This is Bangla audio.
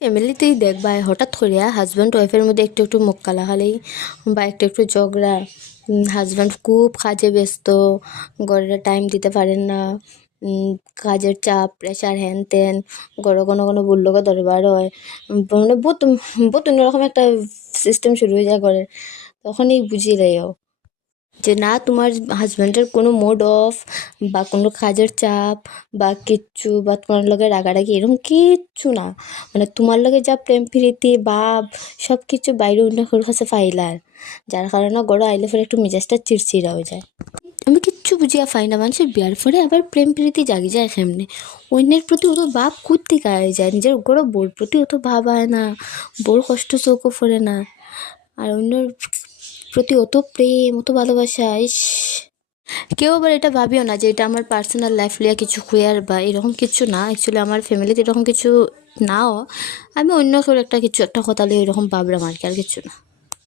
ফ্যামিলিতেই দেখবা হঠাৎ করিয়া হাজব্যান্ড ওয়াইফের মধ্যে একটু একটু মুখ কালাকালি বা একটু একটু ঝগড়া। হাজব্যান্ড খুব কাজে ব্যস্ত, ঘরে টাইম দিতে পারেন না। কাজের চাপ, প্রেশার, হ্যান ত্যান, ঘরে কোনো কোনো বুল্লকে দরবার হয়। মানে বহুত বহুত অন্যরকম একটা সিস্টেম শুরু হয়ে যায় ঘরের। তখনই বুঝি যাইও যে না, তোমার হাজব্যান্ডের কোনো মুড অফ বা কোনো কাজের চাপ বা কিচ্ছু, বা তোমার লগে রাগারাগি এরকম কিচ্ছু না। মানে তোমার লগে যা প্রেম প্রীতি ভাব সব কিছু বাইরে অন্য কারোর কাছে ফাইলার, যার কারণে গড় আইলে ফের একটু মেজাজটা চিড়চিড়া হয়ে যায়। আমি কিচ্ছু বুঝিয়া পাই না, মানুষের বিয়ার পরে আবার প্রেম প্রীতি জাগি যায় কেমনে? অন্যের প্রতি অত ভাব কুর্তি গায়ে যায়, নিজের গড় বোর প্রতি অত ভাব হয় না, বোর কষ্ট চোখও পড়ে না। আর অন্যর প্রতি অত প্রেম, অত ভালোবাসা, ইস! কেউ আবার এটা ভাবিও না যে এটা আমার পার্সোনাল লাইফ লিয়া কিছু খুয়ার বা এরকম কিছু না। অ্যাকচুয়ালি আমার ফ্যামিলিতে এরকম কিছু নাও, আমি অন্য কেউ একটা কিছু একটা কথা লিয়ে এরকম ভাবলাম আর কি, আর কিছু না।